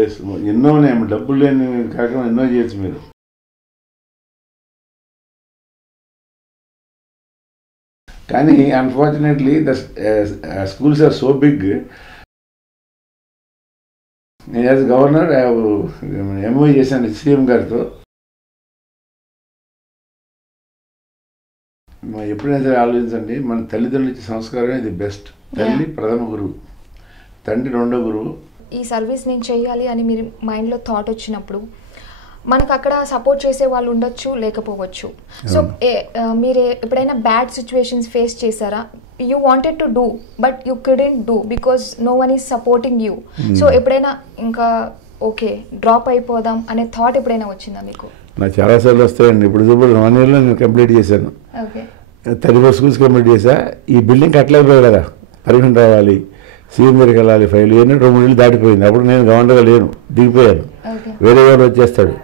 Yes, ఎన్నో ఉన్నాయి, డబ్బులు లేని కాకుండా ఎన్నో చేయొచ్చు మీరు. కానీ unfortunately the schools are so big. నేను యాజ్ గవర్నర్ ఎంఓ చేశాను సీఎం గారితో. ఎప్పుడైనా సరే ఆలోచించండి, మన తల్లిదండ్రుల నుంచి సంస్కారమే ఇది బెస్ట్. తల్లి ప్రథమ గురువు, తండ్రి రెండో గురువు. ఈ సర్వీస్ నేను చేయాలి అని మీరు మైండ్లో థాట్ వచ్చినప్పుడు మనకు అక్కడ సపోర్ట్ చేసే వాళ్ళు ఉండొచ్చు, లేకపోవచ్చు. సో మీరు ఎప్పుడైనా బ్యాడ్ సిచ్యువేషన్స్ ఫేస్ చేశారా? You wanted to do but you couldn't do because no one is supporting you. So ఎప్పుడైనా ఇంకా ఓకే డ్రాప్ అయిపోదాం అనే థాట్ ఎప్పుడైనా వచ్చిందా మీకు? నాకు చాలాసార్లు వస్తాయండి. ఇప్పుడు 1 yearలో నేను కంప్లీట్ చేశాను. 34 schools కంప్లీట్ చేశా. ఈ బిల్డింగ్ కట్టలేకపోయాయి కదా, పర్మిషన్ రావాలి, సీఎం దగ్గరికి వెళ్ళాలి, ఫైల్ ఇవన్నీ 2 నెలలు దాటిపోయింది. అప్పుడు నేను గవర్నర్గా లేను, దిగిపోయాను. వేరే గవర్నర్ వచ్చేస్తాడు.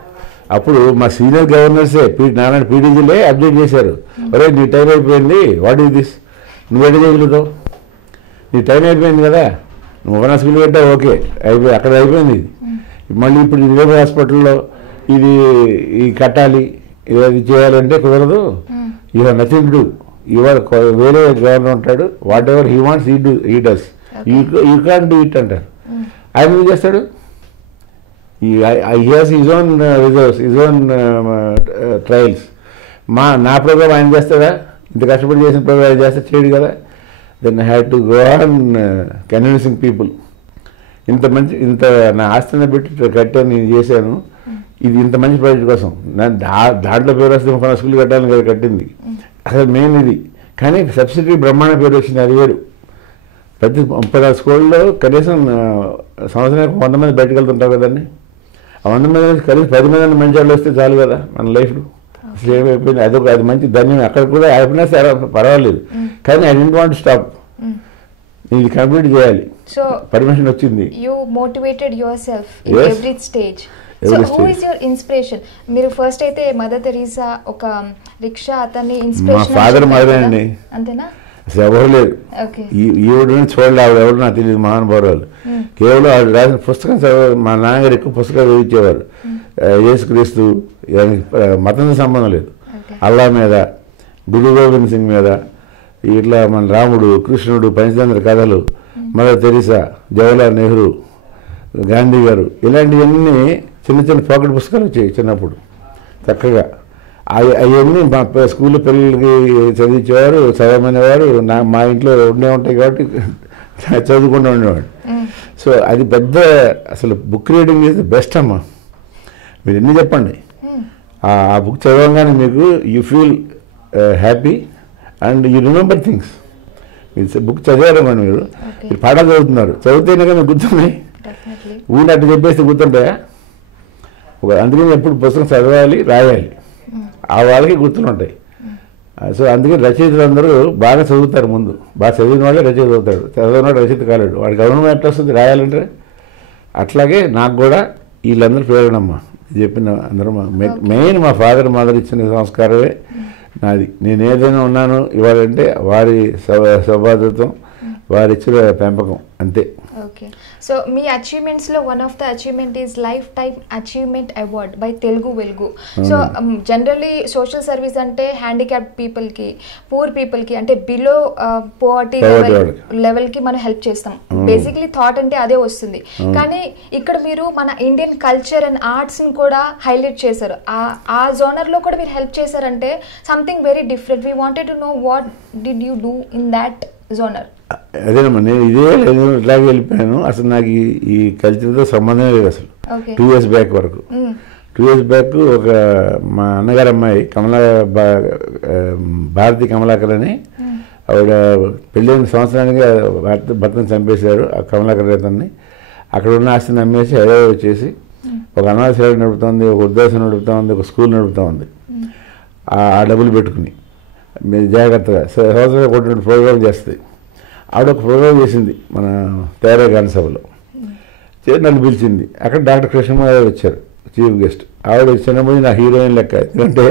అప్పుడు మా సీనియర్ గవర్నర్సే నారాయణ పీడీజీలే అప్డేట్ చేశారు, ఒరే నీ టైం అయిపోయింది, వాట్ ఈస్ దిస్, నువ్వు ఎక్కడ చేయగలుగుతావు, నీ టైం అయిపోయింది కదా, నువ్వు ఒక స్కూల్ పెట్టావు, ఓకే అయిపోయి అక్కడ అయిపోయింది. మళ్ళీ ఇప్పుడు ఇదే హాస్పిటల్లో ఇది కట్టాలి, ఇది చేయాలంటే కుదరదు. You have nothing to do. Your వేరే గవర్నర్ ఉంటాడు, what ever he wants he does, you can't do it అంటారు. ఆయన ఏం చేస్తాడు? he has his own reserves, his own trials. నా ప్రోగ్రామ్ ఆయన చేస్తాడా? ఇంత కష్టపడి చేసిన ప్రోగ్రామ్ ఆయన చేస్తే చేయడు కదా. Then I had to go on convincing people. ఇంత నా ఆస్తిని పెట్టి కట్టాను, నేను చేశాను, ఇది ఇంత మంచి ప్రాజెక్ట్ కోసం. దాంట్లో పేరు వస్తే 30 స్కూల్ కట్టాలని కదా కట్టింది, అసలు మెయిన్ ఇది. కానీ సబ్సిడీ బ్రహ్మాండ పేరు వచ్చింది, అది వేరు. ప్రతి 34 స్కూల్లో కనీసం సంవత్సరానికి 100 మంది బయటకు వెళ్తుంటారు కదండి. ఆ 100 మంది కలిసి 10 మంది మంచి వాళ్ళు వస్తే చాలు కదా మన లైఫ్లో. అసలు ఏమైపోయింది, అది మంచి ధన్యం. అక్కడ కూడా అయిపోయినా సరే పర్వాలేదు, కానీ ఐ డోంట్ వాంట్ స్టాప్, ఇది కంప్లీట్ చేయాలి. సో పర్మిషన్ వచ్చింది. You motivated your self in every stage. So who is your inspiration? మీరు ఫస్ట్ అయితే మదర్ తెరీసా ఒక రిక్షా అతన్ని ఇన్స్పిరేషన్. మా ఫాదర్ మదర్ అండి, అంతేనా? అసలు ఎవరు లేదు. ఈవిడని చూడలే, ఆవిడ ఎవరు నాకు తెలియదు, మహానుభావురాలు. కేవలం ఆవిడ రాసిన పుస్తకం మా నాన్నగారు ఎక్కువ పుస్తకాలు చదివించేవారు. యేసుక్రీస్తు మతంతో సంబంధం లేదు, అల్లా మీద, గురు గోవింద్ సింగ్ మీద, ఇట్లా మన రాముడు, కృష్ణుడు, పంచతంత్ర కథలు, మదర్ తెరీసా, జవహర్లాల్ నెహ్రూ, గాంధీ గారు, ఇలాంటివన్నీ చిన్న చిన్న పాకెట్ పుస్తకాలు వచ్చాయి చిన్నప్పుడు చక్కగా. అవన్నీ మా స్కూల్లో పిల్లలకి చదివించేవారు, చదవమనేవారు. మా ఇంట్లో ఉండే ఉంటాయి కాబట్టి చదువుకుంటూ ఉండేవాడు. సో అది పెద్ద, అసలు book reading is the best అమ్మా. మీరు ఎన్ని చెప్పండి, ఆ బుక్ చదవగానే మీకు you feel happy and you remember things. మీరు బుక్ చదివారమ్మా, మీరు పాఠాలు చదువుతున్నారు, చదివితేనే కదా గుర్తున్నాయి. ఊళ్ళో అట్టు చెప్పేస్తే గుర్తుంటాయా? అందుకని ఎప్పుడు పుస్తకం చదవాలి, రాయాలి, ఆ వాళ్ళకి గుర్తుంటాయి. సో అందుకని రచయితలు అందరూ బాగా చదువుతారు. ముందు బాగా చదివిన వాళ్ళే రచయిత చదువుతాడు, చదివిన వాడు రచయిత కాలేడు. వాడికి గౌరవం ఎట్లా వస్తుంది రాయాలంటే? అట్లాగే నాకు కూడా వీళ్ళందరూ ప్రేరణమ్మా చెప్పిన అందరూ. మెయిన్ మా ఫాదర్ మదర్ ఇచ్చిన సంస్కారమే నాది. నేను ఏదైనా ఉన్నాను ఇవ్వాలంటే వారి సౌభాగ్యతం, వారి ఇచ్చిన పెంపకం, అంతే. ఓకే. సో మీ అచీవ్మెంట్స్లో one of the achievement is life time achievement award by Telugu Velugu. So generally social service అంటే హ్యాండిక్యాప్డ్ పీపుల్కి, పూర్ పీపుల్కి, అంటే బిలో పోవర్టీ లెవెల్కి మనం హెల్ప్ చేస్తాం. బేసిక్లీ థాట్ అంటే అదే వస్తుంది. కానీ ఇక్కడ మీరు మన ఇండియన్ కల్చర్ అండ్ ఆర్ట్స్ని కూడా హైలైట్ చేశారు. ఆ జోనర్లో కూడా మీరు హెల్ప్ చేశారంటే something very different. We wanted to know what did you do in that genre. అదేనమ్మా, నేను ఇట్లాగే వెళ్ళిపోయాను. అసలు నాకు ఈ కల్చర్తో సంబంధమే లేదు అసలు. 2 years బ్యాక్ వరకు. 2 years బ్యాక్ ఒక మా అన్నగారు అమ్మాయి భారతి కమలాకర్ అని, ఆవిడ పెళ్ళైన సంవత్సరానికి భర్తను చంపేశారు. ఆ కమలాకర్ అతన్ని అక్కడ ఉన్న ఆస్తిని అమ్మేసి హైదరాబాద్ వచ్చేసి ఒక అనాథశాల నడుపుతుంది, ఒక వృద్ధాశ్రమం నడుపుతూ ఉంది, ఒక స్కూల్ నడుపుతూ ఉంది. ఆ డబ్బులు పెట్టుకుని మీరు జాగ్రత్తగా సంవత్సరాలు కొట్టినట్టు ప్రోగ్రామ్ చేస్తుంది. ఆవిడ ఒక ప్రోగ్రామ్ చేసింది మన తయారీ గాన సభలో, నన్ను పిలిచింది. అక్కడ డాక్టర్ కృష్ణమాయ వచ్చారు చీఫ్ గెస్ట్. ఆవిడ చిన్నప్పుడు నా హీరోయిన్ లెక్క, ఎందుకంటే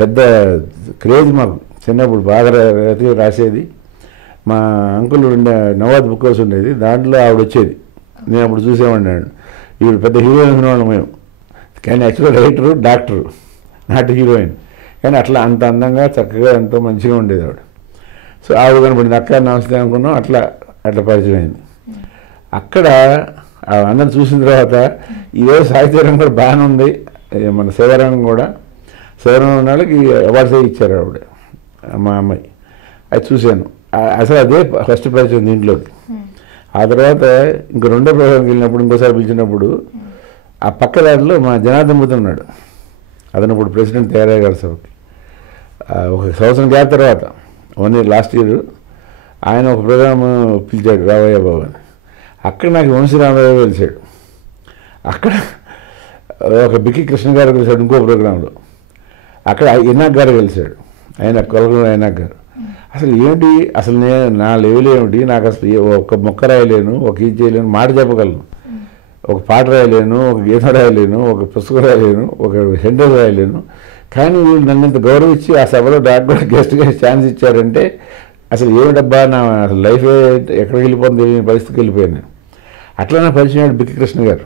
పెద్ద క్రేజ్ మాకు చిన్నప్పుడు, బాగా రాసేది. మా అంకుల్ ఉండే నవాద్ బుక్ హౌస్ ఉండేది, దాంట్లో ఆవిడ వచ్చేది. నేను అప్పుడు చూసేవాడినాడు. ఈవిడ పెద్ద హీరోయిన్ ఉన్నవాళ్ళు మేము, కానీ యాక్చువల్గా రైటరు డాక్టరు, నాట్ హీరోయిన్. కానీ అట్లా అంత అందంగా చక్కగా ఎంతో మంచిగా ఉండేది ఆవిడ. సో ఆవిడ కనపడింది, అక్క నమస్తే అనుకున్నాం, అట్లా పరిచయం అయింది. అక్కడ అందరిని చూసిన తర్వాత ఈరోజు సాహిత్యరంగం కూడా బాగానే ఉంది, మన శివరంగం కూడా, శివరంగం వాళ్ళకి అవార్డ్స్ ఇచ్చారు ఆవిడ, మా అమ్మాయి. అది చూశాను. అసలు అదే ఫస్ట్ పరిచయం దీంట్లోకి. ఆ తర్వాత ఇంకో రెండో ప్రోగ్రాంకి వెళ్ళినప్పుడు, ఇంకోసారి పిలిచినప్పుడు ఆ పక్క దాంట్లో మా జనార్దన్ మూర్తి ఉన్నాడు, అతను ఇప్పుడు ప్రెసిడెంట్ తయారయ్య గారి సభకి. ఒక సంవత్సరం గ్యాప్ తర్వాత 1 year లాస్ట్ ఇయర్ ఆయన ఒక ప్రోగ్రామ్ పిలిచాడు, రావయ్య బాబు అని. అక్కడ నాకు వంశీ రామయ్య కలిశాడు. అక్కడ ఒక బిక్కి కృష్ణ గారు కలిశాడు ఇంకో ప్రోగ్రాంలో. అక్కడ ఇనాక్ గారు కలిశాడు, ఆయన కొలగూరు ఇనాక్ గారు. అసలు ఏమిటి, అసలు నేను నా లెవెల్ ఏమిటి, నాకు అసలు ఒక మొక్క రాయలేను, ఒక ఇది చేయలేను, మాట చెప్పగలను, ఒక పాట రాయలేను, ఒక గీతం రాయలేను, ఒక పుస్తకం రాయలేను, ఒక సెంటెన్స్ రాయలేను. కానీ వీళ్ళు నన్ను ఇంత గౌరవించి ఆ సభలో నాకు కూడా గెస్ట్గా ఛాన్స్ ఇచ్చారంటే అసలు ఏమిటబ్బా, నా అసలు లైఫ్ ఎక్కడికి వెళ్ళిపోతుంది తెలియని పరిస్థితికి వెళ్ళిపోయాను నేను. అట్లా నా పరిచయం బిక్కి కృష్ణ గారు,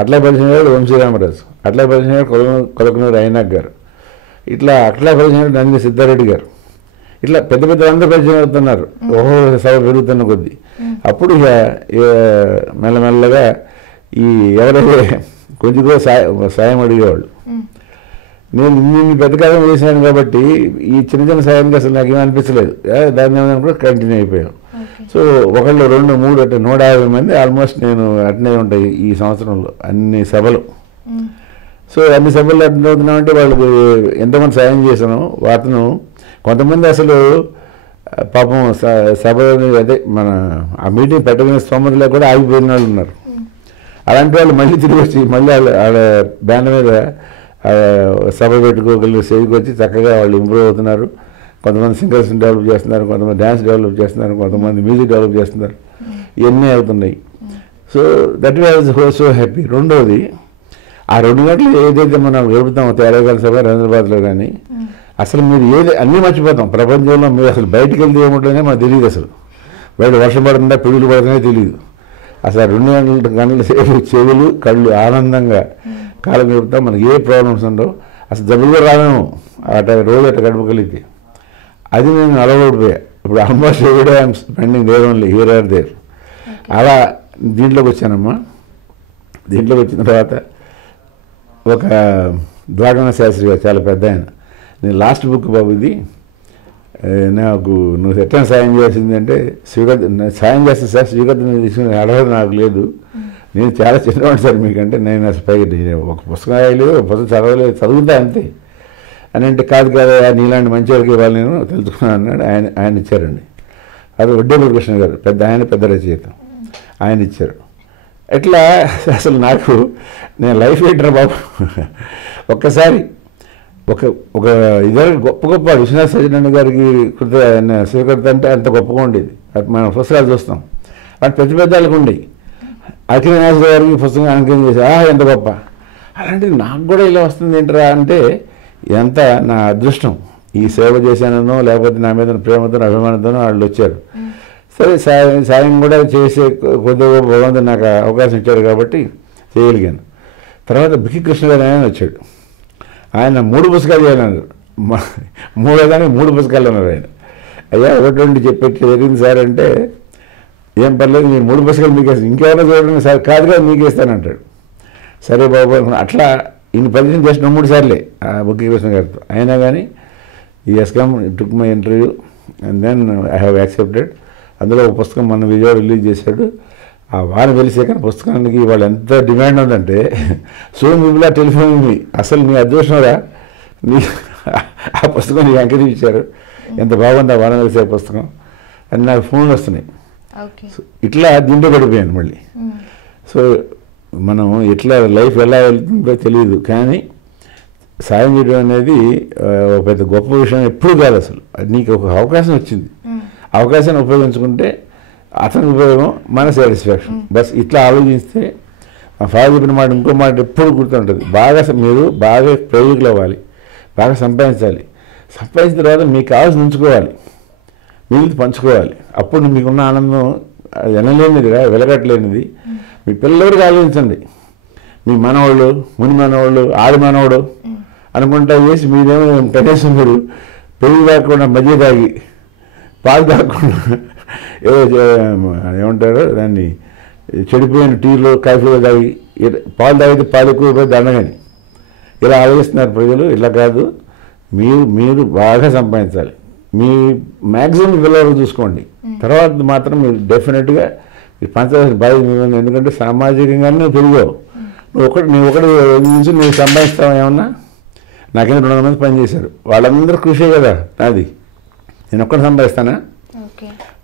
అట్లా పరిచయం వంశీరామరాజు, అట్లా పరిచయం కొలకనూరు ఐనాక్ గారు, అట్లా పరిచయం నంది సిద్ధారెడ్డి గారు. ఇట్లా పెద్ద పెద్ద అందరూ పరిచయం అవుతున్నారు ఓహో సభ పెరుగుతున్న కొద్దీ. అప్పుడు ఇక మెల్లమెల్లగా ఈ ఎవరైతే కొంచెం సాయం అడిగేవాళ్ళు, నేను ఇన్ని పెద్ద కాలం వేసాను కాబట్టి ఈ చిన్న చిన్న సాయానికి అసలు నాకు ఏమీ అనిపించలేదు, దాన్ని ఏమైనా కూడా కంటిన్యూ అయిపోయాను. సో 1, 2, 3 అంటే 150 మంది ఆల్మోస్ట్ నేను అటెండ్ అయి ఉంటాయి ఈ సంవత్సరంలో అన్ని సభలు. సో అన్ని సభలు అటెండ్ అవుతున్నామంటే వాళ్ళకి ఎంతమంది సాయం చేశాను. వాతను కొంతమంది అసలు పాపం సభ అదే మన ఆ మీటింగ్ పెట్టగిన స్తోమతలో కూడా ఆగిపోయిన వాళ్ళు ఉన్నారు. అలాంటి వాళ్ళు మళ్ళీ తిరిగి వచ్చి మళ్ళీ వాళ్ళ బ్యాండ్ మీద సభ పెట్టుకోగలిగిన స్టేజ్కి వచ్చి చక్కగా వాళ్ళు ఇంప్రూవ్ అవుతున్నారు. కొంతమంది సింగర్స్ని డెవలప్ చేస్తున్నారు, కొంతమంది డ్యాన్స్ డెవలప్ చేస్తున్నారు, కొంతమంది మ్యూజిక్ డెవలప్ చేస్తున్నారు. ఇవన్నీ అవుతున్నాయి. So that was so happy. రెండోది, ఆ 2 గంటలు ఏదైతే మనం గడుపుతామో తేరగాల సభ హైదరాబాద్లో కానీ, అసలు మీరు అన్నీ మర్చిపోతాం ప్రపంచంలో. మీరు అసలు బయటికి వెళ్తే ఏముంటుందనే మనకు తెలియదు. అసలు బయట వర్షం పడుతుందా పిడుగులు పడుతున్నాయో తెలియదు. అసలు 2 గంటల సేపు చెవులు కళ్ళు ఆనందంగా కాలం గడుపుతాం, మనకి ఏ ప్రాబ్లమ్స్ ఉండవు, అసలు జబ్బులు కూడా రావేమో రోజు అట్లా గడపగలిగితే. అది నేను అలవాటుపోయా. ఇప్పుడు almost every day I'm spending there only here or there. అలా దీంట్లోకి వచ్చానమ్మా. దీంట్లోకి వచ్చిన తర్వాత ఒక ద్వారకానాథ శాస్త్రి గారు చాలా పెద్ద ఆయన, నేను లాస్ట్ బుక్ బాబు ఇది, నాకు నువ్వు ఎట్లా సాయం చేయాల్సింది అంటే, సాయం చేస్తే సార్ శ్రీకర్తని తీసుకుని అడగదు నాకు లేదు, నేను చాలా చిన్నవాడు సార్ మీకంటే, నేను అసలు పైకి ఒక పుస్తకం రాయలేదు, ఒక పుస్తకం చదవలేదు, చదువుతా అంతే అని. అంటే కాదు నీలాంటి మంచి వారికి ఇవ్వాలి నేను తెలుసుకున్నాను అన్నాడు. ఆయన ఇచ్చారండి. అది వడ్డేపల్లి కృష్ణ గారు పెద్ద రచయిత, ఆయన ఇచ్చారు. ఎట్లా అసలు నాకు నేను లైఫ్ లీడర్ బాబు. ఒక్కసారి ఒక ఇదే గొప్ప విశ్వనాథ్ సత్యనారాయణ గారికి శివకర్త అంటే అంత గొప్పగా ఉండేది. మనం పుస్తకాలు చూస్తాం, వాటి పెద్ద వాళ్ళకు ఉండేవి. అఖిలనాథ్ గారికి పుస్తకం అంకితం చేసి ఎంత గొప్ప. అలాంటిది నాకు కూడా ఇలా వస్తుంది ఏంటరా అంటే, ఎంత నా అదృష్టం. ఈ సేవ చేశానో లేకపోతే నా మీద ప్రేమతో అభిమానంతో వాళ్ళు వచ్చారు. సరే సాయం కూడా చేసే కొద్దిగా భగవంతుడు నాకు అవకాశం ఇచ్చాడు కాబట్టి చేయగలిగాను. తర్వాత బిక్కి కృష్ణ గారు ఆయన వచ్చాడు. ఆయన 3 పుస్తకాలు చేయాలన్నారు. 3 పుస్తకాలు అన్నారు ఆయన. అయ్యా 1 చెప్పేట్టు జరిగింది సార్ అంటే, ఏం పర్లేదు మీరు 3 పుస్తకాలు మీకేస్తాను, ఇంకేమైనా చూడండి సార్, కాదుగా మీకేస్తానంటాడు. సరే బాబు అట్లా ఈయన పరిచయం చేసిన 3 సార్లే బిక్కి కృష్ణ గారితో. అయినా కానీ ఈ has come took my interview and then I have accepted. అందులో ఒక పుస్తకం మన విజయవాడ రిలీజ్ చేశాడు. ఆ వారం తెలిసే కానీ పుస్తకానికి వాళ్ళు ఎంత డిమాండ్ ఉందంటే, సో పీపుల్ ఆర్ టెలిఫోన్ మీ, అసలు నీ అదృష్టంరా ఆ పుస్తకం నీకు అంకితం ఇచ్చారు, ఎంత బాగుంది ఆ వారం తెలిసే పుస్తకం అని నాకు ఫోన్లు వస్తున్నాయి. ఇట్లా దీంట్లో పడిపోయాను మళ్ళీ. సో మనం ఎట్లా లైఫ్ ఎలా వెళ్తుందో తెలియదు, కానీ సాయం చేయడం అనేది ఒక పెద్ద గొప్ప విషయం ఎప్పుడు కాదు. అసలు నీకు ఒక అవకాశం వచ్చింది, అవకాశాన్ని ఉపయోగించుకుంటే అతనికి ఉపయోగం, మన సాటిస్ఫాక్షన్. బస్ ఇట్లా ఆలోచిస్తే మా ఫాదర్ చెప్పిన మాట ఇంకో మాట ఎప్పుడు గుర్తుంటుంది. మీరు బాగా ప్రయోజకులు అవ్వాలి, బాగా సంపాదించాలి, సంపాదించిన తర్వాత మీకు కావాల్సి ఉంచుకోవాలి, మిగిలిన పంచుకోవాలి. అప్పుడు మీకున్న ఆనందం ఎనలేనిదిగా వెలగట్లేనిది. మీ పిల్లలకి ఆలోచించండి. మీ మనవాళ్ళు, ముని మనవాళ్ళు, ఆడి మనవాడు అనుకుంటా చేసి మీరేమో కనీసం మీరు పెరుగు తాగకుండా మజ్జిగ తాగి, పాలు తాగకుండా ఏదో ఏమంటారు దాన్ని, చెడిపోయిన టీలు కాఫీలు తాగి, పాలు తాగితే పాలు ఎక్కువ దండగాని ఇలా ఆలోచిస్తున్నారు ప్రజలు. ఇలా కాదు, మీరు బాగా సంపాదించాలి. మీ మ్యాక్సిమం పిల్లలు చూసుకోండి. తర్వాత మాత్రం మీరు డెఫినెట్గా పంచాల్సిన బాధ్యత మీద. ఎందుకంటే సామాజికంగానే నువ్వు పెరిగావు. నువ్వు ఒకటి నుంచి నువ్వు సంపాదిస్తావు ఏమన్నా? నాకేమో 200 మంది పనిచేశారు, వాళ్ళందరూ కృషే కదా నాది. నేను ఒక్కటి సంపాదిస్తానా?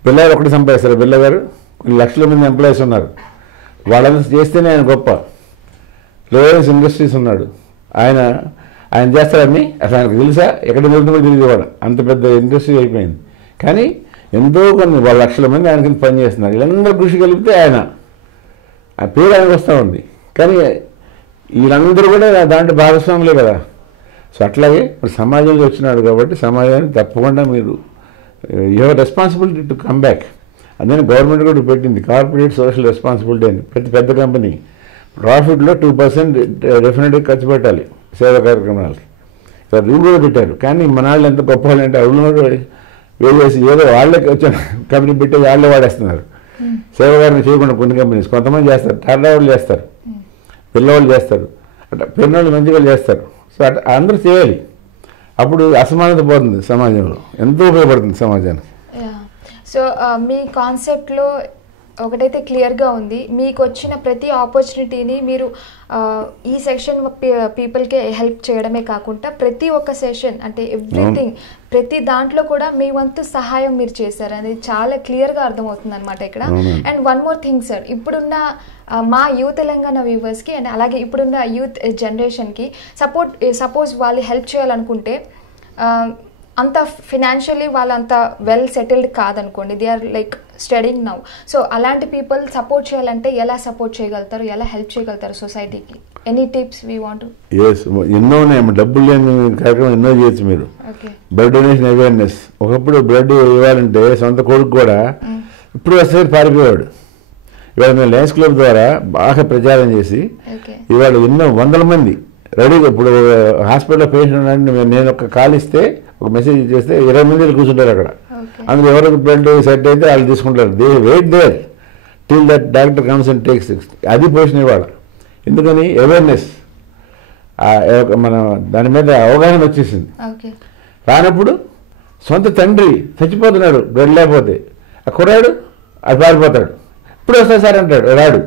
పిల్లలు ఒకటి సంపాదిస్తారు. పిల్లగారు కొన్ని లక్షల మంది ఎంప్లాయీస్ ఉన్నారు, వాళ్ళందరూ చేస్తేనే ఆయన గొప్ప. రిలయన్స్ ఇండస్ట్రీస్ ఉన్నాడు, ఆయన చేస్తాడని అసలు ఆయనకు తెలుసా? ఎక్కడ వెళ్తుందో తెలియదు. కూడా అంత పెద్ద ఇండస్ట్రీ అయిపోయింది. కానీ ఎంతో కొన్ని వాళ్ళ లక్షల మంది ఆయన కింద పనిచేస్తున్నారు. వీళ్ళందరూ కృషి కలిపితే ఆయన ఆ పేరు ఆయనకు వస్తూ ఉంది. కానీ వీళ్ళందరూ కూడా దాంట్లో భాగస్వాములే కదా. సో అట్లాగే ఇప్పుడు సమాజంలో వచ్చినాడు కాబట్టి సమాజాన్ని తప్పకుండా మీరు you have responsibility to come back. అందుకని గవర్నమెంట్ కూడా పెట్టింది కార్పొరేట్ సోషల్ రెస్పాన్సిబిలిటీ అని. ప్రతి పెద్ద కంపెనీ ప్రాఫిట్లో 2% డెఫినెట్గా ఖర్చు పెట్టాలి సేవా కార్యక్రమాలకి. ఇలా రూల్ కూడా పెట్టారు. కానీ మన వాళ్ళు ఎంత గొప్ప వాళ్ళంటే అవి వేసి ఏదో వాళ్ళే వచ్చిన కంపెనీ పెట్టి వాళ్ళే వాడేస్తున్నారు. సేవకారులు చేయకుండా కొన్ని కంపెనీస్ కొంతమంది చేస్తారు, టాటా వాళ్ళు చేస్తారు, పిల్లవాళ్ళు చేస్తారు, అట్లా పిల్లవాళ్ళు మంచిగా చేస్తారు. సో అట్లా అందరూ చేయాలి. అప్పుడు అసమానత పోతుంది సమాజంలో, ఎంతో ఉపయోగపడుతుంది సమాజానికి. సో మీ కాన్సెప్ట్లో ఒకటైతే క్లియర్గా ఉంది, మీకు వచ్చిన ప్రతి ఆపర్చునిటీని మీరు ఈ సెక్షన్ పీపుల్కి హెల్ప్ చేయడమే కాకుండా ప్రతి ఒక్క సెషన్ అంటే ఎవ్రీథింగ్ ప్రతి దాంట్లో కూడా మీ వంతు సహాయం మీరు చేశారు అనేది చాలా క్లియర్గా అర్థమవుతుంది అనమాట ఇక్కడ. And one more thing sir, ఇప్పుడున్న మా యూత్ తెలంగాణ వ్యూవర్స్కి అండ్ అలాగే ఇప్పుడున్న యూత్ జనరేషన్కి సపోజ్ వాళ్ళు హెల్ప్ చేయాలనుకుంటే అంత ఫినాన్షియలీ వాళ్ళంత వెల్ సెటిల్డ్ కాదనుకోండి, they are like studying now. So అలాంటి పీపుల్ సపోర్ట్ చేయాలంటే ఎలా సపోర్ట్ చేయగలుగుతారు, ఎలా హెల్ప్ చేయగలుగుతారు సొసైటీకి? Any tips we want? ఎన్నో ఉన్నాయి, డబ్బులు లేని కార్యక్రమం ఎన్నో చేయొచ్చు మీరు. Blood donation awareness. ఒకప్పుడు బ్లడ్ ఇవ్వాలంటే సొంత కొడుకు కూడా ఇప్పుడు వస్తే పారిపోయాడు. ఇవాళ మేము లయన్స్ క్లబ్ ద్వారా బాగా ప్రచారం చేసి ఇవాళ ఎన్నో వందల మంది రెడీగా, ఇప్పుడు హాస్పిటల్లో పేషెంట్ నేను ఒక కాల్ ఇస్తే ఒక మెసేజ్ చేస్తే 20 మంది కూర్చుంటారు అక్కడ. అందులో ఎవరికి బ్లడ్ సెట్ అయితే వాళ్ళు తీసుకుంటారు. They wait there till that doctor comes and takes. అది పోషన్ ఇవాళ. ఎందుకని? అవేర్నెస్, మన దాని మీద అవగాహన వచ్చేసింది. రానప్పుడు సొంత తండ్రి చచ్చిపోతున్నాడు బ్లడ్ లేకపోతే, ఆ కుర్రాడు అది పారిపోతాడు. ఇప్పుడు వస్తా సార్ అంటాడు, రాడు,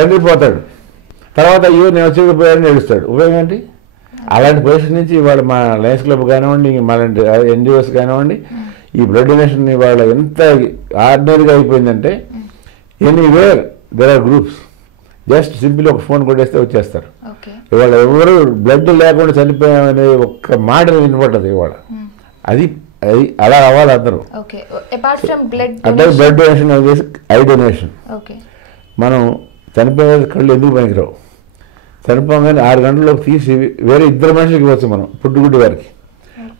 తండ్రి పోతాడు. తర్వాత అయ్యో నేను వచ్చేకపోయాడని ఏడుస్తాడు. ఉపయోగం ఏంటి? అలాంటి పొజిషన్ నుంచి ఇవాళ మా లయన్స్ క్లబ్ కానివ్వండి, మాలాంటి ఎన్జిఓస్ కానివ్వండి, ఈ బ్లడ్ డొనేషన్ ఇవాళ ఎంత ఆర్డినరీగా అయిపోయిందంటే anywhere there are groups. Just simple ఒక ఫోన్ కొట్టేస్తే వచ్చేస్తారు. ఇవాళ ఎవరు బ్లడ్ లేకుండా చనిపోయామనే ఒక్క మాట వినపడ్డది ఇవాళ. అది అలా అవ్వాలి అందరూ. అంటే బ్లడ్ డొనేషన్ వచ్చేసి ఐ డొనేషన్. మనం చనిపోయే కళ్ళు ఎందుకు పనికిరావు? చనిపోగానే 6 గంటల్లోకి తీసి వేరే 2 మనుషులకి ఇవ్వచ్చు మనం, పుట్టుగుడ్డి వారికి.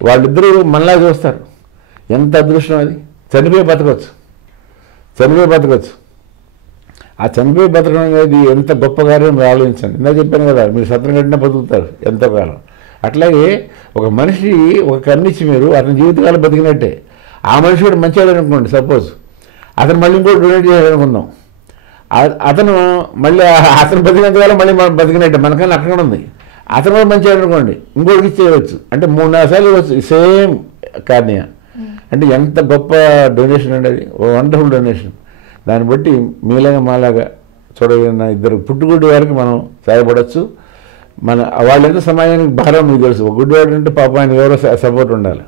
వాళ్ళిద్దరూ మనలా చూస్తారు. ఎంత అదృష్టం అది! చనిపోయి బతకవచ్చు. ఆ చనిపోయి బతకడం అనేది ఎంత గొప్ప కార్యం ఆలోచించండి. ఇందా చెప్పాను కదా, మీరు సత్రం కట్టినా బతుకుతారు ఎంతో కాలం. అట్లాగే ఒక మనిషి ఒక కన్నిచ్చి మీరు అతని జీవితకాలం బతికినట్టే. ఆ మనిషి కూడా మంచివాడు అనుకోండి, సపోజ్ అతను మళ్ళీ ఇంకోటి డొనేట్ చేయాలనుకుందాం, అతను మళ్ళీ అతను బతికినంత కాలం మళ్ళీ మనం బతికినట్టే, మనకన్నా అక్కడ ఉంది. అతను కూడా మంచివాడు అనుకోండి, ఇంకోటికి ఇచ్చేయవచ్చు. అంటే 3-4 సార్లు ఇవ్వచ్చు సేమ్ కార్నియ. అంటే ఎంత గొప్ప డొనేషన్ అండి అది, వండర్ఫుల్ డొనేషన్. దాన్ని బట్టి మీలాగా మాలాగా చూడగలిగిన 2 పుట్టుగుడ్డి వారికి మనం సహాయపడవచ్చు. వాళ్ళంతా సమాజానికి భారం మీకు తెలుసు. ఒక గుడ్డివాడు అంటే పాపం ఆయన ఎవరో సపోర్ట్ ఉండాలి.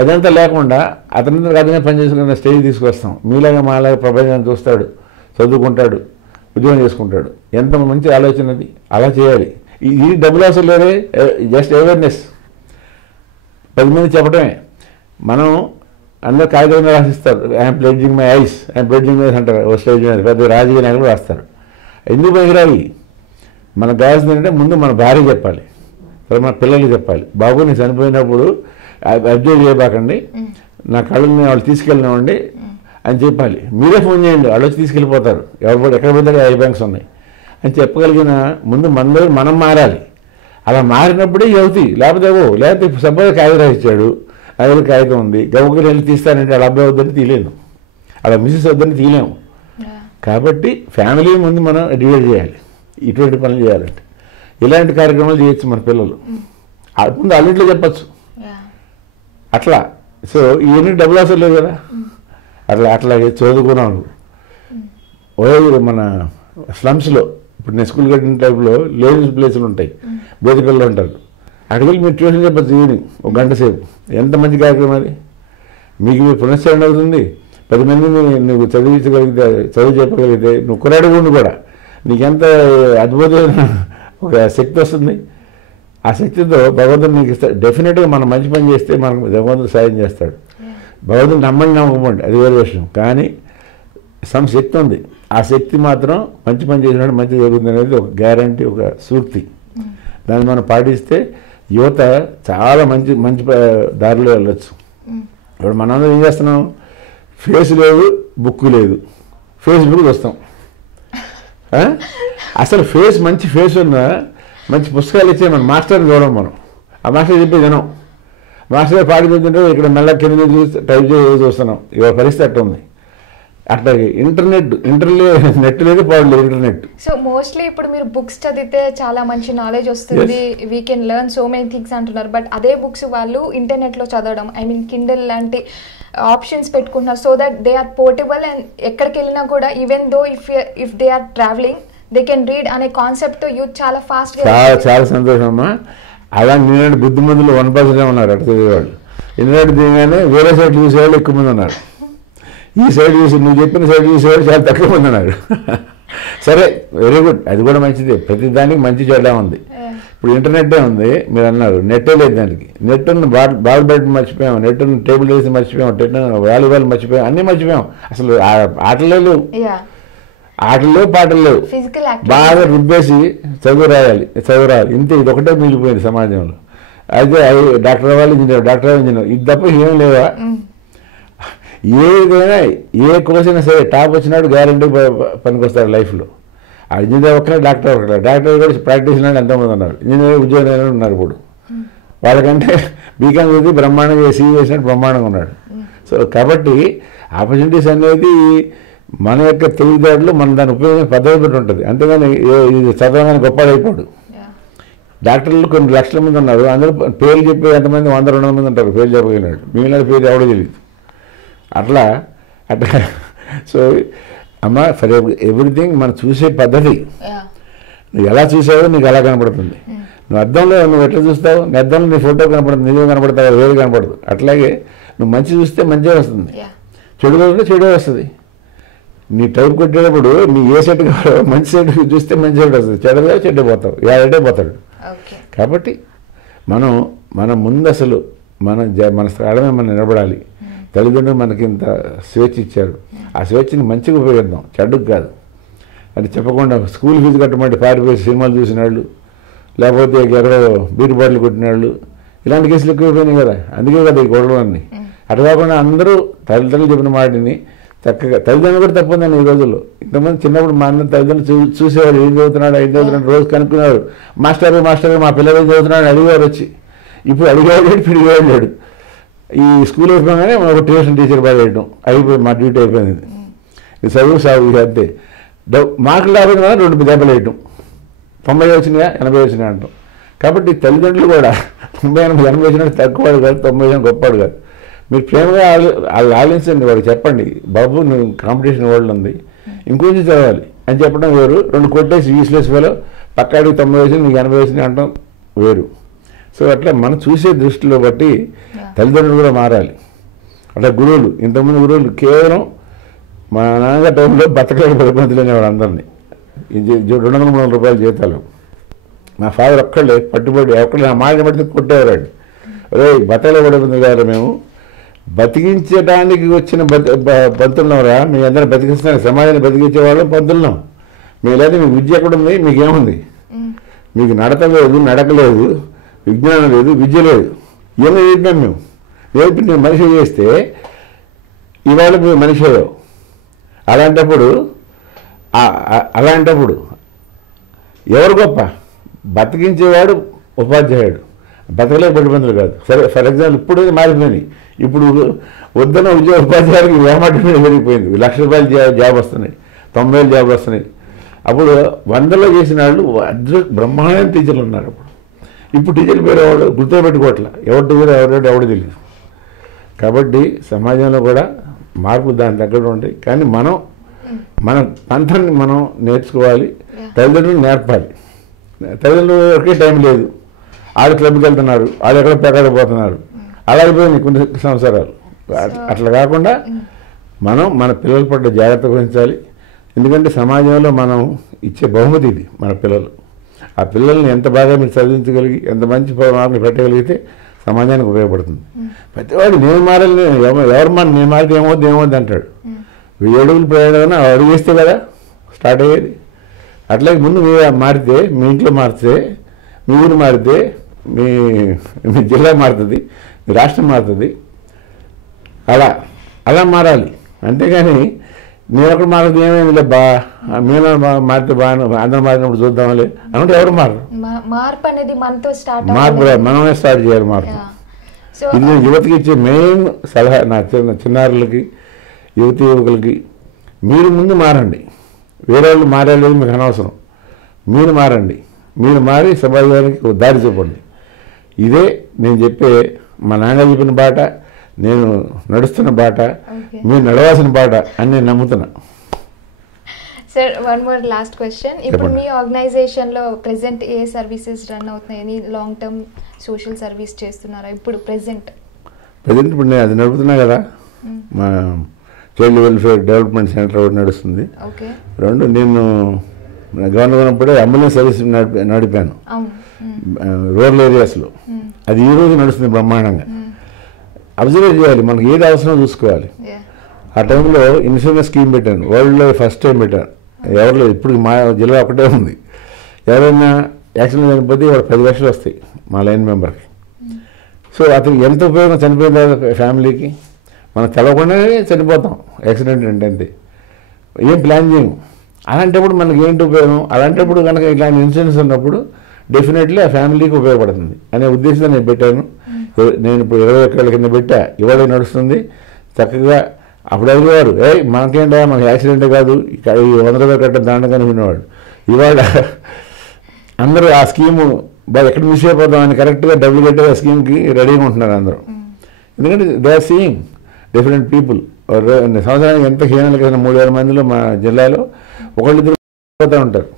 అదంతా లేకుండా అతనితో అదనే పనిచేసుకున్న స్టేజ్ తీసుకొస్తాం. మీలాగా మాలాగా ప్రపంచాన్ని చూస్తాడు, చదువుకుంటాడు, ఉద్యోగం చేసుకుంటాడు. ఎంత మంచి ఆలోచన అది. అలా చేయాలి. ఇది డబ్బులు అసలు లేదే, జస్ట్ అవేర్నెస్. 10 మంది చెప్పడమే. మనం అందరూ కాగితం రాసిస్తారు, I'm pledging my eyes, I'm pledging my eyes అంటారు. ఓ స్టేజ్ మీద పెద్ద రాజకీయ నాయకులు రాస్తారు. ఎందుకు పనికిరావి? మనకు కావాల్సింది ఏంటంటే ముందు మన భార్య చెప్పాలి, తర్వాత మన పిల్లలకి చెప్పాలి. బాబు నేను చనిపోయినప్పుడు అబ్జర్వ్ చేయబాకండి, నా కళ్ళని వాళ్ళు తీసుకెళ్ళినామండి, అని చెప్పాలి. మీరే ఫోన్ చేయండి, వాళ్ళు వచ్చి తీసుకెళ్ళిపోతారు, ఎవరు ఎక్కడ పోతే ఐ బ్యాంక్స్ ఉన్నాయి అని చెప్పగలిగిన ముందు మనం మారాలి. అలా మారినప్పుడే అవుతాయి, లేకపోతే సపోజ్ కాగితం ఇచ్చాడు, అదే కాగితం ఉంది, గవ్వకి వెళ్ళి తీస్తానంటే వాళ్ళ అబ్బాయి వద్దని తీయలేను, అలా మిస్సెస్ వద్దని తీయలేము. కాబట్టి ఫ్యామిలీ ముందు మనం డివైడ్ చేయాలి. ఇటువంటి పనులు చేయాలంటే ఇలాంటి కార్యక్రమాలు చేయొచ్చు మన పిల్లలు, ముందు అన్నింటిలో చెప్పచ్చు అట్లా. సో ఇవన్నీ డబ్బులు అవసరం లేదు కదా, అట్లాగే చదువుకున్నాను. మన స్లమ్స్లో ఇప్పుడు నేను స్కూల్ కట్టిన టైంలో లేని ప్లేసులు ఉంటాయి, బోధికల్లో ఉంటారు, అక్కడికి వెళ్ళి మీరు ట్యూషన్ చెప్పచ్చు ఈవినింగ్ 1 గంట సేపు. ఎంత మంచి కార్యక్రమం అది, మీకు పునశ్చరణ అవుతుంది, 10 మందిని నువ్వు చదువు చెప్పగలిగితే నువ్వు కురాడుగుండు కూడా నీకెంత అద్భుతమైన ఒక శక్తి వస్తుంది. ఆ శక్తితో భగవంతుడు నీకు ఇస్తాడు. డెఫినెట్గా మనం మంచి పని చేస్తే మనకు భగవంతుడు సాయం చేస్తాడు. భగవంతుడు నమ్మకపోండి, అది వేరే విషయం, కానీ శక్తి ఉంది. ఆ శక్తి మాత్రం మంచి పని చేసినట్టు మంచి జరుగుతుంది అనేది ఒక గ్యారంటీ, ఒక సూక్తి. దాన్ని మనం పాటిస్తే యువత చాలా మంచి దారిలో వెళ్ళొచ్చు. ఇప్పుడు మనందరం ఏం చేస్తున్నాం, ఫేస్ లేదు, బుక్ లేదు, ఫేస్బుక్ వస్తాం. అసలు మంచి ఫేస్ ఉన్న మంచి పుస్తకాలు ఇచ్చే మన మాస్టర్ని చూడం మనం, ఆ మాస్టర్ చెప్పి వినం. మాస్టర్ పాడి చూస్తుంటే ఇక్కడ మెల్ల కింద చూసి టైప్ చేసి చూస్తున్నాం. ఇవాళ పరిస్థితి అట్ట ఉంది. అట్లాగే నెట్ లేదు, పాడలేదు ఇంటర్నెట్. సో మోస్ట్లీ ఇప్పుడు మీరు బుక్స్ చదివితే చాలా మంచి నాలెడ్జ్ వస్తుంది, we can learn so many things అంటున్నారు. బట్ అదే బుక్స్ వాళ్ళు ఇంటర్నెట్లో చదవడం, ఐ మీన్ కిండల్ లాంటి ఆప్షన్స్ పెట్టుకుంటున్నారు, so that they are portable and ఎక్కడికి వెళ్ళినా కూడా even though if they are travelling they can read అనే కాన్సెప్ట్ యూత్ చాలా ఫాస్ట్ గా. చాలా సంతోషం అమ్మా. అలా నేను బుద్ధిమంతులు 1% ఉన్నారు అటు చదివేవాళ్ళు. ఇంటర్నెట్ దిగానే వేరే సైడ్ చూసేవాళ్ళు ఎక్కువ మంది ఉన్నారు. ఈ సైడ్ చూసి నువ్వు చెప్పిన సైడ్ చూసేవాళ్ళు చాలా తక్కువ మంది ఉన్నారు. సరే, వెరీ గుడ్, అది కూడా మంచిదే. ప్రతి దానికి మంచి చెడ్డ ఉంది. ఇప్పుడు ఇంటర్నెట్టే ఉంది, మీరు అన్నారు నెట్టే లేదు. దానికి నెట్ ఉన్న బాల్ బ్యాట్ మర్చిపోయాం, నెట్ ఉన్న టేబుల్ వేసి మర్చిపోయాం, నెట్ వాలీబాల్ మర్చిపోయాం, అన్నీ మర్చిపోయాం. అసలు ఆటలే లేవు, ఆటలు లేవు, పాటలు లేవు. బాగా రుబ్బేసి చదువు రాయాలి ఇంతే. ఇది ఒకటే మిగిలిపోయింది సమాజంలో. అయితే డాక్టర్ అవ్వాలి, ఇంజనీర్, ఇది తప్ప ఏం లేవా? ఏదైనా ఏ కోర్స్ అయినా సరే టాప్ వచ్చినాడు గ్యారంటీ పనికొస్తాడు లైఫ్లో. ఆ ఇంజనీర్ ఒకటే, డాక్టర్ కూడా ప్రాక్టీస్ అయినా ఎంతోమంది ఉన్నారు, ఇంజనీర్ ఉద్యోగం ఉన్నారు. ఇప్పుడు వాళ్ళకంటే బీకామ్ చదివి బ్రహ్మాండంగా సీ చేసినట్టు బ్రహ్మాండంగా ఉన్నాడు. సో కాబట్టి ఆపర్చునిటీస్ అనేది మన యొక్క తెలివితేటలు మనం దాన్ని ఉపయోగించిన పద్ధతి బట్టి ఉంటుంది. అంతేగాని ఇది చదవగానే గొప్పడైపోడు. డాక్టర్లు కొన్ని లక్షల మంది ఉన్నారు, అందరూ పేర్లు చెప్పి ఎంతమంది 100-200 మంది ఉంటారు పేర్లు చెప్పగలిగినాడు, మిగిలిన పేరు ఎవడో తెలియదు. అట్లా సో అమ్మ, ఫర్ ఎవ్రీథింగ్ మనం చూసే పద్ధతి, నువ్వు ఎలా చూసావో నీకు అలా కనపడుతుంది. నువ్వు అద్దంలో నువ్వు ఎట్లా చూస్తావు, నీ అద్దంలో నీ ఫోటో కనపడుతుంది, నిజం కనపడతావు, వేరు కనపడదు. అట్లాగే నువ్వు మంచి చూస్తే మంచిగా వస్తుంది, చెడు చూస్తే చెడు వస్తుంది. నీ టైప్ కొట్టేటప్పుడు నీ ఏ సెట్ కావాలో మంచి సెట్ చూస్తే మంచి సెట్ వస్తుంది, చెడ్డగా చెడ్డపోతావు, ఏడే పోతాడు. కాబట్టి మనం ముందు అసలు మన స్థాడమే మనం నిలబడాలి. తల్లిదండ్రులు మనకి ఇంత స్వేచ్ఛ ఇచ్చారు, ఆ స్వేచ్ఛని మంచిగా ఉపయోగిద్దాం, చెడ్డకు కాదు. అది చెప్పకుండా స్కూల్ ఫీజు కట్టమంటే పారిపోయి సినిమాలు చూసిన వాళ్ళు, లేకపోతే ఎక్కడో బీరు బాటిల్ కొట్టిన వాళ్ళు, ఇలాంటి కేసులు ఎక్కువైపోయినాయి కదా. అందుకే కదా ఈ గొడవలు అన్నీ. అటు కాకుండా అందరూ తల్లిదండ్రులు చెప్పిన మాటని చక్కగా, తల్లిదండ్రులు కూడా తప్పుందని ఈ రోజుల్లో. ఇంతమంది చిన్నప్పుడు మా అన్న తల్లిదండ్రులు చూసేవాడు, ఏం చదువుతున్నాడు రోజు కనుక్కున్నారు. మాస్టర్ మా పిల్లలు ఏం చదువుతున్నాడు అడిగేవారు వచ్చి. ఇప్పుడు అడిగేవాడు పిడిగేవాడు లేడు. ఈ స్కూల్ అయిపోగానే ఒక ట్యూషన్ టీచర్ బాగా వేయడం అయిపోయి మా డ్యూటీ అయిపోయింది. చదువు సాగు అంతే. మార్కులు రాబోయే కదా 2 దెబ్బలు వేయటం, 90 వచ్చినాయా 80 వచ్చినాయి అంటాం. కాబట్టి తల్లిదండ్రులు కూడా 90-80 వచ్చినట్టు తక్కువవాడు కాదు, 90 వచ్చిన గొప్పవాడు కాదు. మీరు ప్రేమగా వాళ్ళు ఆలోచించండి, వాడికి చెప్పండి, బాబు నువ్వు కాంపిటీషన్ వరల్డ్ ఉంది, ఇంకొంచెం చదవాలి అని చెప్పడం వేరు. 2 కొట్టేసి యూస్లెస్ వేలో పక్కాడికి 90 వచ్చింది నీకు 80 వచ్చినాయి అంటాం వేరు. సో అట్లా మనం చూసే దృష్టిలో బట్టి తల్లిదండ్రులు కూడా మారాలి. అట్లా గురువులు, ఇంతకుముందు గురువులు కేవలం మా నాన్నగారి టైంలో బతకలేక పరిపంతులనేవాడు అందరినీ. 200-300 రూపాయల జీతాలు. మా ఫాదర్ ఒక్కళ్ళే పట్టుబడి ఒక్కళ్ళు నా మాట పడితే కొట్టేవాడు. అదే బతకలేక పడిపోతుంది కదా, మేము బతికించడానికి వచ్చిన పంతులున్నారా, మీ అందరూ బతికిస్తున్నారు, సమాజాన్ని బతికించేవాళ్ళు పంతులున్నాం. మీ లేదా మీ విద్య ఎక్కడ ఉంది, మీకేముంది? మీకు నడత లేదు, నడక లేదు, విజ్ఞానం లేదు, విద్య లేదు. ఏమో చెప్పాం మేము. రేపు నేను మనిషి చేస్తే ఇవాళ మేము మనిషి అయ్యావు. అలాంటప్పుడు ఎవరు గొప్ప? బతికించేవాడు ఉపాధ్యాయుడు, బతకలేక బడిబందులు కాదు. సరే, ఫర్ ఎగ్జాంపుల్ ఇప్పుడు మారిపోయినాయి. ఇప్పుడు వద్దన ఉపాధ్యాయులకు వేమాటమే పెరిగిపోయింది. ₹1,00,000 జాబ్ వస్తున్నాయి, 90,000 జాబ్ వస్తున్నాయి. అప్పుడు 100లో చేసిన వాళ్ళు బ్రహ్మాండమైన టీచర్లు ఉన్నారు. ఇప్పుడు టీచర్ల పేరు ఎవరు గుర్తుపెట్టుకోవట్లా, ఎవరి టీచర్ ఎవరు తెలియదు. కాబట్టి సమాజంలో కూడా మార్పు దాని తగ్గట్టు ఉంటాయి. కానీ మన పంథాన్ని మనం నేర్చుకోవాలి, తల్లిదండ్రులు నేర్పాలి. తల్లిదండ్రులకే టైం లేదు, వాళ్ళు క్లబ్కి వెళ్తున్నారు, వాళ్ళు ఎక్కడ పెరగకపోతున్నారు, అలా అయిపోయింది కొన్ని సంవత్సరాలు. అట్లా కాకుండా మన పిల్లల పట్ల జాగ్రత్త వహించాలి. ఎందుకంటే సమాజంలో మనం ఇచ్చే బహుమతి ఇది మన పిల్లలు. ఆ పిల్లల్ని ఎంత బాగా మీరు చదివించగలిగి, ఎంత మంచి మార్కులు పెట్టగలిగితే సమాజానికి ఉపయోగపడుతుంది. ప్రతివాడు నేను మారాలి, ఎవరు నేను మారితే ఏమవుద్ది అంటాడు. 1000 అడుగులు ప్రయాణం అడుగు వేస్తే కదా స్టార్ట్ అయ్యేది. అట్లాగే ముందు మీరు మారితే, మీ ఇంట్లో మారితే, మీ ఊరు మారితే మీ జిల్లా మారుతుంది, మీ రాష్ట్రం మారుతుంది. అలా మారాలి. అంతేగాని నేను ఒకటి మారితే ఏమైంది మేము మారితే బాగా అందరూ మారినప్పుడు చూద్దాంలే అంటే ఎవరు మారరు. మార్పు అనేది మనతో మనమే స్టార్ట్ చేయాలి మార్పు. ఇది నేను యువతకి ఇచ్చే మెయిన్ సలహా. నా చిన్నారులకి, యువకులకి, మీరు ముందు మారండి. వేరే వాళ్ళు మారేలేదు మీకు అనవసరం. మీరు మారండి. మీరు మారి సమాజానికి దారి చూపండి. ఇదే నేను చెప్పే, మా నాన్న చెప్పిన బాట, నేను నడుస్తున్న బాట, మీరు నడవాల్సిన బాట అని నేను నమ్ముతున్నా. Sir, one more last question. ఇప్పుడు మీ ఆర్గనైజేషన్లో ప్రెసెంట్ ఏ సర్వీసెస్ రన్ అవుతున్నాయి? Any long term social service చేస్తున్నారా ఇప్పుడు ప్రెసెంట్? ఇప్పుడు నేను అది నడుపుతున్నా కదా, మా చైల్డ్ వెల్ఫేర్ డెవలప్మెంట్ సెంటర్ ఒకటి నడుస్తుంది. 2 నేను గవర్నర్ ఉన్నప్పుడే అంబులెన్స్ సర్వీస్ నడిపాను రూరల్ ఏరియాస్లో. అది ఈరోజు నడుస్తుంది బ్రహ్మాండంగా. అబ్జర్వ్ చేయాలి, మనకి ఏది అవసరం చూసుకోవాలి. ఆ టైంలో ఇన్సూరెన్స్ స్కీమ్ పెట్టాను, వరల్డ్లో ఫస్ట్ టైం పెట్టాను. ఎవరు ఇప్పుడు మా జిల్లా ఒకటే ఉంది. ఎవరైనా యాక్సిడెంట్ చనిపోతే వాడు 10 లక్షలు వస్తాయి మా లైన్ మెంబర్కి. సో అతనికి ఎంత ఉపయోగం చనిపోయిన ఫ్యామిలీకి. మనం తెలవకుండానే చనిపోతాం యాక్సిడెంట్ అంటే, అంతే, ఏం ప్లాన్ చేయము. అలాంటప్పుడు మనకి ఏంటి ఉపయోగం? అలాంటప్పుడు కనుక ఇలాంటి ఇన్సూరెన్స్ ఉన్నప్పుడు డెఫినెట్లీ ఆ ఫ్యామిలీకి ఉపయోగపడుతుంది అనే ఉద్దేశంతో నేను పెట్టాను. నేను ఇప్పుడు 20 ఎకరాల కింద పెట్టా, ఇవాళ నడుస్తుంది చక్కగా. అప్పుడు అడిగేవారు, మనకేంటా, మనకి యాక్సిడెంటే కాదు, ఇక్కడ 100 రూపాయలు కట్టడం దాంట్లో వినేవాడు. ఇవాళ అందరూ ఆ స్కీము ఎక్కడ మిస్ అయిపోతామని కరెక్ట్గా డబ్బులు కట్టే ఆ స్కీమ్కి రెడీగా ఉంటున్నారు అందరూ. ఎందుకంటే they are seeing different people. సంవత్సరానికి ఎంత హీనాలు కదా, 3000 మందిలో మా జిల్లాలో 1-2 పోతూ ఉంటారు.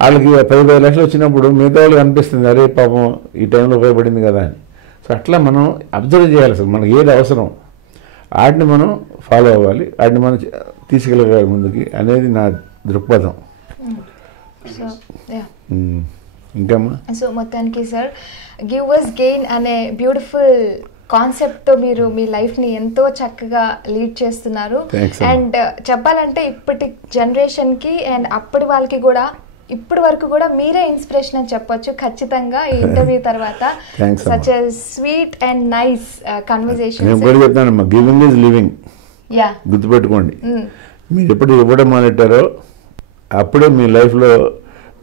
వాళ్ళకి 10 లక్షలు వచ్చినప్పుడు మిగతా వాళ్ళకి అనిపిస్తుంది, అరే పాపం ఈ టైంలో ఉపయోగపడింది కదా అని. సో అట్లా మనం అబ్జర్వ్ చేయాలి. అసలు మనకి ఏది అవసరం వాటిని మనం ఫాలో అవ్వాలి, వాటిని మనం తీసుకెళ్ళగలి ముందుకి అనేది నా దృక్పథం. ఇంకమ్మా, సో మొత్తానికి సార్, గివ్ అస్ గెయిన్ అనే బ్యూటిఫుల్ కాన్సెప్ట్తో మీరు మీ లైఫ్ని ఎంతో చక్కగా లీడ్ చేస్తున్నారు. అండ్ చెప్పాలంటే ఇప్పటి జనరేషన్కి అండ్ అప్పటి వాళ్ళకి కూడా ఇప్పటి వరకు కూడా మీరే ఇన్స్పిరేషన్ అని చెప్పొచ్చు ఖచ్చితంగా ఈ ఇంటర్వ్యూ తర్వాత. Such a sweet and nice conversation. Giving is living. గుర్తుపెట్టుకోండి, మీరు ఎప్పుడు ఇవ్వడం మొదలెట్టారో అప్పుడే మీ లైఫ్లో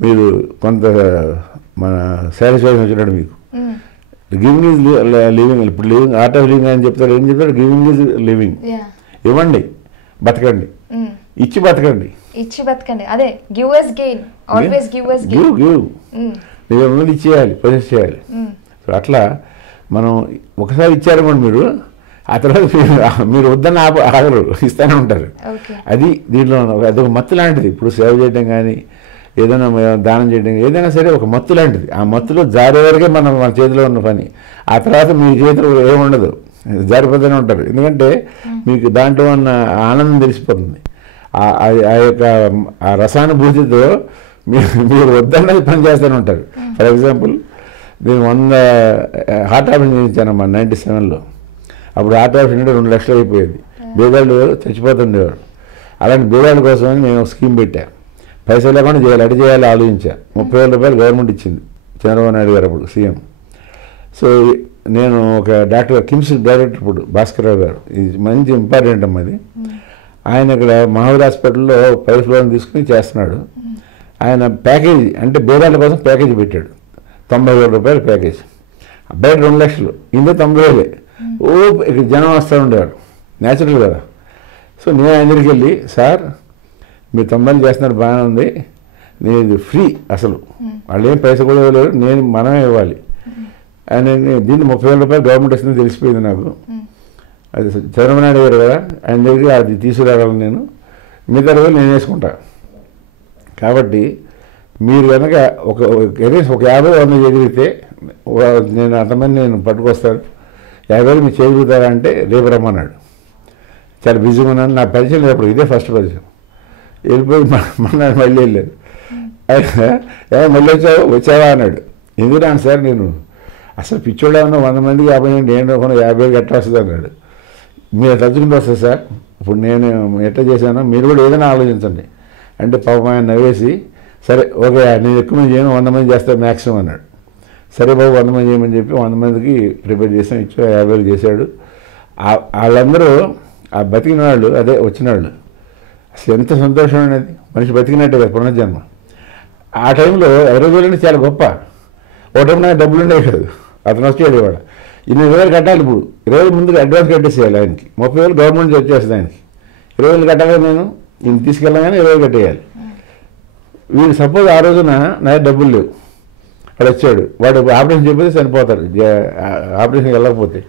మీరు కొంత మన సాటిస్ఫాక్షన్ వచ్చినట్టు మీకు. Giving is living. ఇప్పుడు లివింగ్, ఆర్ట్ ఆఫ్ లివింగ్ అని చెప్తారు. ఏం చెప్తారు? Giving is living. ఇవ్వండి, బతకండి, ఇచ్చి బతకండి. అదే give us gain, always give us gain. Give మీరు ముందు ఇచ్చేయాలి, ప్రొసెస్ చేయాలి. సో అట్లా మనం ఒకసారి ఇచ్చారనుకోండి మీరు, ఆ తర్వాత మీరు వద్దన్న ఆగరు, ఇస్తూనే ఉంటారు. అది దీంట్లో అదొక మత్తు లాంటిది. ఇప్పుడు సేవ చేయడం కానీ, ఏదైనా దానం చేయడం, ఏదైనా సరే ఒక మత్తు లాంటిది. ఆ మత్తులో జారే వరకే మన చేతిలో ఉన్న పని. ఆ తర్వాత మీ చేతిలో ఏముండదు, జారిపోతూనే ఉంటారు. ఎందుకంటే మీకు దాంట్లో ఉన్న ఆనందం తెలిసిపోతుంది. ఆ యొక్క ఆ రసానుభూతితో మీరు వద్దన్నది పని చేస్తూనే ఉంటారు. ఫర్ ఎగ్జాంపుల్, నేను 100 హార్ట్ ఆపరేషన్ చేయించానమ్మా 97లో. అప్పుడు హార్ట్ ఆపరేషన్ అంటే 2 లక్షలు అయిపోయేది. బేదాళ్ళు చచ్చిపోతుండేవారు. అలాంటి బేదాళ్ళ కోసమని నేను ఒక స్కీమ్ పెట్టా. పైసలు లేకుండా చేయాలి, అటు చేయాలి ఆలోచించా. 30,000 రూపాయలు గవర్నమెంట్ ఇచ్చింది, చంద్రబాబు నాయుడు గారు అప్పుడు సీఎం. సో నేను ఒక డాక్టర్, కిమ్స్ డైరెక్టర్ ఇప్పుడు భాస్కర్రావు గారు, ఇది మంచి ఇంపార్టెంట్ అమ్మది. ఆయన ఇక్కడ మహావీర్ హాస్పిటల్లో ప్రైవేట్ లోన్ తీసుకుని చేస్తున్నాడు. ఆయన ప్యాకేజీ అంటే బేరాల కోసం ప్యాకేజీ పెట్టాడు, 90,000 రూపాయల ప్యాకేజీ. బయట 2 లక్షలు, ఇందులో 90,000. ఓ ఇక్కడ జనం వస్తూ ఉండేవాడు, న్యాచురల్ కదా. సో నేను ఆయన దగ్గరికి వెళ్ళి, సార్ మీరు 90 చేస్తున్నారు బాగానే ఉంది, నేను ఇది ఫ్రీ, అసలు వాళ్ళు ఏం పైసా కూడా ఇవ్వలేరు, నేను మనమే ఇవ్వాలి. ఆయన దీన్ని 30,000 రూపాయలు గవర్నమెంట్ వస్తుందని తెలిసిపోయింది నాకు. అది చంద్రబాబు నాయుడు గారు కదా, ఆయన దగ్గర అది తీసుకురాగలను నేను, మిగతా రోజులు నేను వేసుకుంటా. కాబట్టి మీరు కనుక ఒక 50-100 ఎదిగితే నేను అంతమంది నేను పట్టుకొస్తాను, 50,000 మీరు చేయగలుగుతారా అంటే రేపు రమ్మన్నాడు. చాలా బిజీగా ఉన్నాను, నా పరిచయం లేప్పుడు ఇదే ఫస్ట్ పరిచయం. వెళ్ళిపోయి మళ్ళీ వెళ్ళాను. మళ్ళీ వచ్చావా అన్నాడు. ఎందుకు సార్ నేను అసలు పిచ్చోడా ఉన్నా 100 మందికి 50 నేను 50 ఎట్లా వస్తుంది అన్నాడు. మీరు తగ్గుకుంటూ వస్తుంది సార్, ఇప్పుడు నేను ఎట్లా చేశానో మీరు కూడా ఏదైనా ఆలోచించండి అంటే పాపం ఆయన నవ్వేసి, సరే ఓకే నేను ఎక్కువ మంది చేయను, 100 మంది చేస్తాను మ్యాక్సిమం అన్నాడు. సరే బాబు 100 మంది చేయమని చెప్పి 100 మందికి ప్రిపేర్ చేసాం, ఇచ్చా 50,000 చేశాడు. వాళ్ళందరూ ఆ బతికిన వాళ్ళు, అదే వచ్చిన వాళ్ళు, అసలు ఎంత సంతోషం అనేది, మనిషి బతికినట్టే కదా పునర్జన్మ. ఆ టైంలో 20,000 అంటే చాలా గొప్ప. ఒక టైం నాకు డబ్బులు ఉండేవి కాదు, అతను వచ్చేది వాడు 20,000 కట్టాలి. ఇప్పుడు 20,000 ముందుకు అడ్వాన్స్ కట్టేసేయాలి ఆయనకి, 30,000 గవర్నమెంట్ వచ్చేస్తుంది ఆయనకి. 20,000 కట్టాలి, నేను ఈయన తీసుకెళ్ళగానే 20,000 కట్టేయాలి. వీడు సపోజ్ ఆ రోజున నా డబ్బులు లేవు, వాడు వచ్చాడు, వాడు ఆపరేషన్ చెప్పితే చనిపోతాడు ఆపరేషన్కి వెళ్ళకపోతే.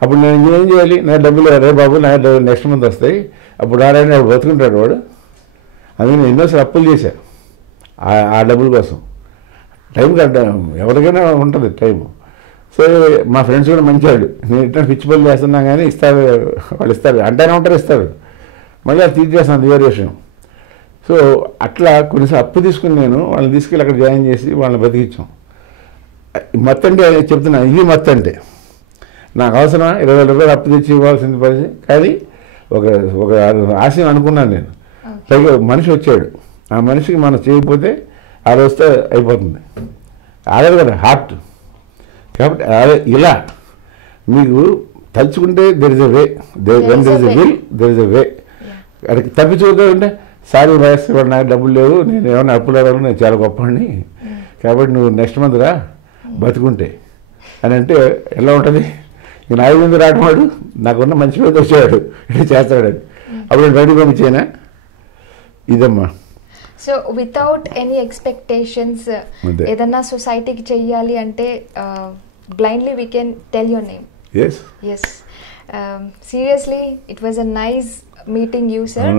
అప్పుడు నేను ఏం చేయాలి, నా డబ్బులు రే బాబు నా డబ్బులు నెక్స్ట్ మంత్ వస్తాయి, అప్పుడు ఆడని వాడు బతుకుంటాడు వాడు. అందుకే నేను ఎన్నోసార్లు అప్పులు చేశాను ఆ డబ్బుల కోసం. టైం ఎవరికైనా ఉంటుంది టైము. సో మా ఫ్రెండ్స్ కూడా మంచివాడు, నేను ఇట్లా పిచ్చి పనులు చేస్తున్నా కానీ ఇస్తారు, వాళ్ళు ఇస్తారు, అంటేనే ఉంటారు, ఇస్తారు, మళ్ళీ అది తీర్చేస్తాను, అది వేరే విషయం. సో అట్లా కొన్నిసార్లు అప్పు తీసుకుని నేను వాళ్ళని తీసుకెళ్ళి అక్కడ జాయిన్ చేసి వాళ్ళని బతికించాం. మొత్తం అంటే చెప్తున్నాను, ఇది మొత్తం అంటే నాకు అవసరమా 20,000 రూపాయలు అప్పు తెచ్చి ఇవ్వాల్సింది పరిస్థితి. కానీ ఒక ఆశయం అనుకున్నాను నేను. పైగా మనిషి వచ్చాడు, ఆ మనిషికి మనం చేయకపోతే ఆ రోజుతో అయిపోతుంది, ఆగదు కదా హార్ట్. కాబట్టి ఇలా మీకు తలుచుకుంటే there is a way, when there is a will there is a way. అక్కడికి తప్పించుకుంటే సారీ వయస్సు కూడా నాకు డబ్బులు లేవు, నేను ఏమన్నా అప్పులు అడగను, నేను చాలా గొప్పని, కాబట్టి నువ్వు నెక్స్ట్ మంత్ రా బతుకుంటే అని అంటే ఎలా ఉంటుంది. ఇక నా ముందు రావడం నాకున్న మంచి మీద వచ్చేవాడు ఇట్లా చేస్తాడని, అప్పుడు నేను బయటకు పంపించేనా. ఇదమ్మా. సో వితౌట్ ఎనీ ఎక్స్పెక్టేషన్స్ ఏదన్నా సొసైటీకి చెయ్యాలి అంటే blindly we can tell your name. Yes seriously it was a nice meeting you sir.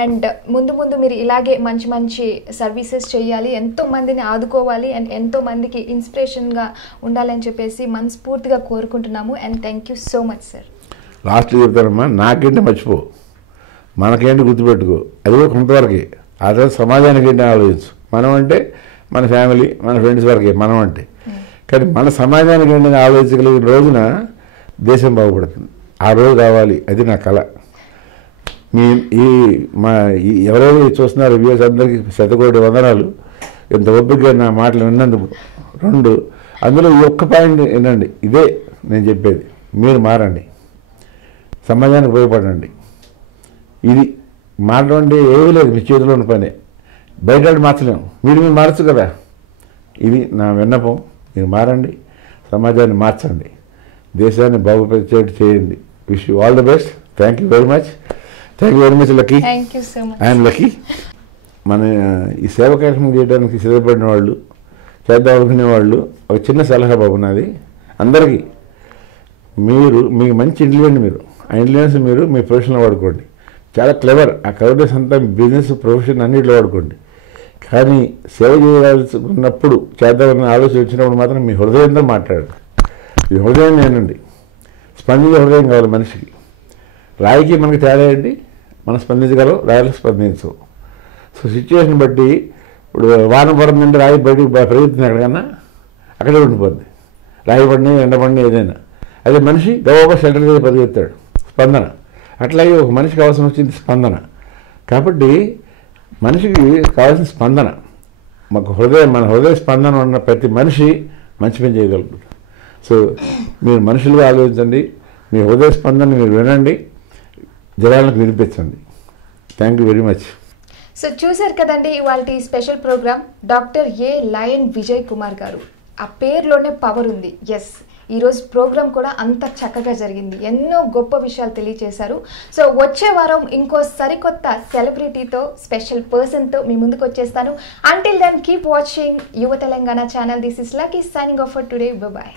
And ముందు ముందు మీరు ఇలాగే మంచి మంచి సర్వీసెస్ చేయాలి, ఎంతో మందిని ఆదుకోవాలి అండ్ ఎంతో మందికి ఇన్స్పిరేషన్గా ఉండాలని చెప్పేసి మనస్ఫూర్తిగా కోరుకుంటున్నాము. And thank you so much sir. Last చెప్తానమ్మా, నాకేంటి మర్చిపో, మనకేంటి గుర్తుపెట్టుకో, అది కూడా కొంతవరకే. ఆ తర్వాత సమాజానికి ఏంటి ఆలోచించు. మనం అంటే మన ఫ్యామిలీ మన ఫ్రెండ్స్ వరకే మనం అంటే, కానీ మన సమాజానికి ఏంటని ఆలోచించగలిగిన రోజున దేశం బాగుపడుతుంది. ఆ రోజు కావాలి, అది నా కళ. ఎవరెవరు చూస్తున్నారు వ్యూస్ అందరికీ 100,000 వందనాలు. ఎంత ఓపికగా నా మాటలు విన్నందుకు. 2, అందులో ఈ ఒక్క పాయింట్ వినండి, ఇదే నేను చెప్పేది, మీరు మారండి, సమాజానికి ఉపయోగపడండి. ఇది మారడం అంటే ఏమీ లేదు, మీ చేతిలో ఉన్న పని, బయట మార్చలేము, మీరు మారచ్చు కదా. ఇది నా విన్నపం, మీరు మారండి, సమాజాన్ని మార్చండి, దేశాన్ని బాగుపరిచేట్టు చేయండి. Wish you all the best. Thank you very much. Thank you very much lucky. I'm lucky. మన ఈ సేవ కార్యక్రమం చేయడానికి సిద్ధపడిన వాళ్ళు, చేద్దాం అనుకునే వాళ్ళు, ఒక చిన్న సలహా బాబు నాది అందరికీ. మీకు మంచి ఇంటెలిజెంట్, మీరు ఆ ఇంటెలిజెన్స్ మీరు మీ ప్రొఫెషన్లో వాడుకోండి, చాలా క్లెవర్. ఆ క్లెవర్నెస్ అంతా బిజినెస్ ప్రొఫెషన్ అన్నింటిలో వాడుకోండి. కానీ సేవ చేయాల్సుకున్నప్పుడు, చేద్దామని ఆలోచన వచ్చినప్పుడు మాత్రం మీ హృదయంతో మాట్లాడండి. ఈ హృదయం నేనండి, స్పందించే హృదయం కావాలి మనిషికి. రాయికి మనకి తేడా ఏంటి, మనం స్పందించగలం, రాయిలు స్పందించవు. సో సిచ్యువేషన్ బట్టి ఇప్పుడు వాన పడుతుందంటే రాయి బయటికి పెరుగుతుంది, ఎక్కడికన్నా అక్కడే ఉండిపోద్ది, రాయి పడినా ఎండ పడినా ఏదైనా. అదే మనిషి గొప్ప షెల్టర్ మీద పరిగెత్తాడు, స్పందన. అట్లాగే ఒక మనిషికి అవసరం వచ్చింది స్పందన. కాబట్టి మనిషికి కావాల్సిన స్పందన, మన హృదయ స్పందన ఉన్న ప్రతి మనిషి మంచి పని చేయగలుగుతాడు. సో మీరు మనుషులుగా ఆలోచించండి, మీ హృదయ స్పందన మీరు వినండి, జనాలకు వినిపించండి. Thank you very much. So చూశారు కదండి ఇవాళ special programme. Doctor A lion Vijay Kumar గారు, ఆ పేరులోనే పవర్ ఉంది. ఎస్, ఈరోజు ప్రోగ్రామ్ కూడా అంత చక్కగా జరిగింది, ఎన్నో గొప్ప విషయాలు తెలియజేశారు. సో వచ్చే వారం ఇంకో సరికొత్త సెలబ్రిటీతో, స్పెషల్ పర్సన్తో మీ ముందుకు వచ్చేస్తాను. అంటిల్ దెన్ కీప్ వాచింగ్ యువ Telangana channel. This is lucky signing off for today. By.